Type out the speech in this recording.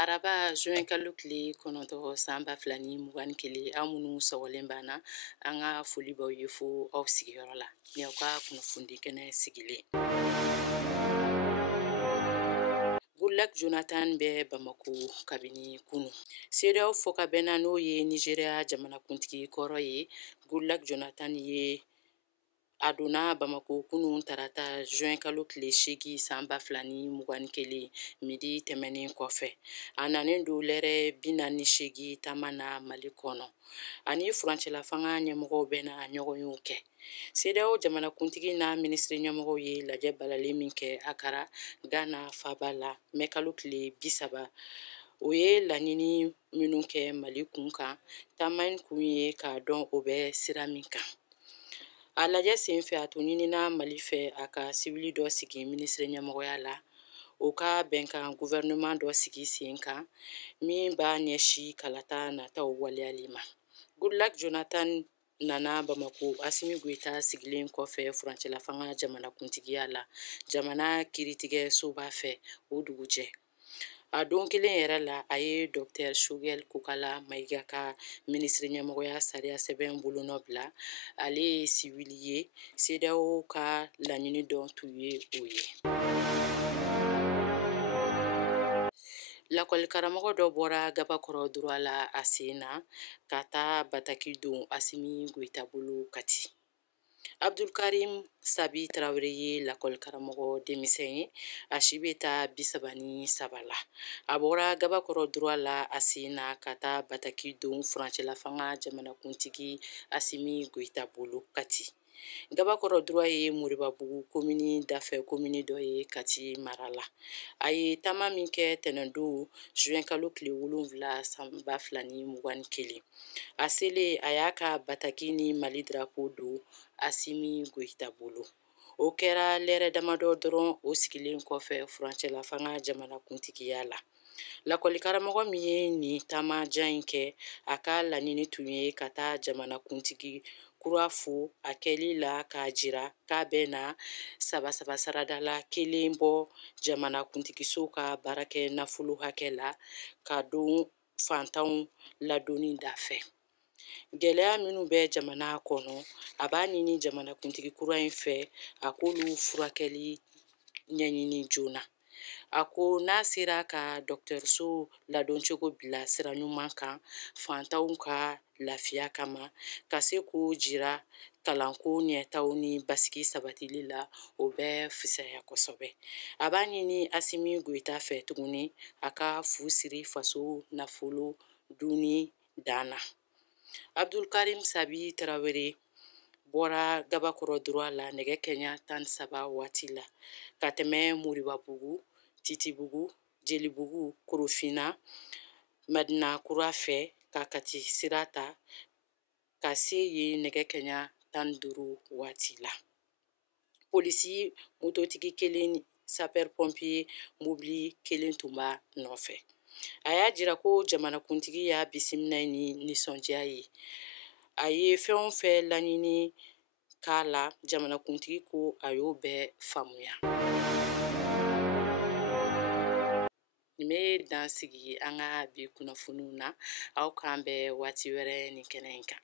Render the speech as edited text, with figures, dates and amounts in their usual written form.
Araba juin kalo tile kɔnɔntɔn san 2021 aw minnu sɔgɔlen banna an ka foli b'aw ye fo aw sigiyɔrɔ la ni aw ka kunnafoni kɛnɛ sigilen. Goodluck Jonathan bɛ Bamako kabini kunu. CEDEAO fɔ ka bɛnna n'o ye Nigeria jamanakuntigi kɔrɔ ye. Goodluck Jonathan ye a donna Bamako kunun tarata juin kalo tile 8 san 2021 midi tɛmɛnen kɔfɛ. A nanen do lɛrɛ 48 taama na Mali kɔnɔ. Ani furancɛla fanga ɲɛmɔgɔw bɛna ɲɔgɔn y'o kɛ. CEDEAO jamanakuntigi na ministre ɲɛmɔgɔw ye lajɛ balalen min kɛ Akara, Ghana faba la mɛ kalo tile 30. O ye laɲini minnu kɛ Mali kun kan. Taama in kun ye k'a dɔn o bɛ sira min kan. A lajɛ senfɛ a tun ɲinina Mali fɛ a ka sibili dɔ sigi ministre ɲɛmɔgɔya la. O ka bɛnkan gouvernement dɔ sigi sen kan min b'a ɲɛsi kalata nataw waleyali ma. Goodluck Jonathan nana Bamako Asimi Goita sigilen kɔfɛ furancɛla fanga jamanakuntigiya la. Jamana kiritigɛ soba fɛ o dugujɛ. A don kelen yɛrɛ la a ye Dr Shogel Kokala Mayiga ka ministre ɲɛmɔgɔya sariya sɛbɛn bolonɔ bila. Ale ye sivili ye. CEDEAO ka laɲini dɔn tun ye o ye. Lakɔli karamɔgɔ dɔ bɔra gabakɔrɔ droit la a sen na ka taa bataki don Asimi Goita bolo Kati. Abdulkarim Sabi Traoré ye lakɔli karamɔgɔ denmisɛn ye. A si bɛ taa 33 la. A bɔra gabakɔrɔ droit la a sen na ka taa bataki don furancɛla fanga jamanakuntigi Asimi Goita bolo Kati. Gabakɔrɔ droit ye Moribabugu komini dafɛ komini dɔ ye Kati mara la. A ye taama min kɛ tɛnɛndon juin kalo tile 7 san 2021. A selen a y'a ka bataki ni Mali drapeau don Asimi Goita bolo. O kɛra lɛrɛ damadɔ dɔrɔn o sigilen kɔfɛ furancɛla fanga jamanakuntigiya la. Lakɔli karamɔgɔ min ye nin taamajan in kɛ a ka laɲini tun ye ka taa jamanakuntigi kura fo a kɛli la k'a jira k'a bɛ na saba sarada la kelen bɔ jamanakuntigiso ka baarakɛ nafolo hakɛ la ka don fantanw ladonni da fɛ. Gɛlɛya minnu bɛ jamana kɔnɔ a b'a ɲini jamanakuntigi kura in fɛ a k'olu furakɛli ɲɛɲini joona. A ko n'a sera ka dɔgɔtɔrɔso ladoncogo bila sira ɲuman kan fantanw ka lafiya kama ka se k'o jira kalanko ɲɛtaw ni basigi sabatili la o bɛ fisaya kosɛbɛ. A b'a ɲini Asimi Goita fɛ tuguni a ka fu siri faso nafolo dunni dan na. Abdulkarim Sabi Traoré bɔra gabakɔrɔ droit la nɛgɛ kanɲɛ 13 waati la ka tɛmɛ Moribabugu, Titibugu, Jelibugu, Korofina, Madinakura fɛ ka Kati sira ta ka se yen nɛgɛ kanɲɛ 15 waati la. Polisi mototigi kelen sapeur pompier mobili kelen tun b'a nɔfɛ. A y'a jira ko jamanakuntigi y'a bisimila ni nisɔndiya ye. A ye fɛn o fɛn laɲini k'a la jamanakuntigi ko a y'o bɛɛ faamuya. Nin bɛ dan sigi an ka bi kunnafoniw na. Aw k'an bɛn waati wɛrɛ nin kɛnɛ in kan.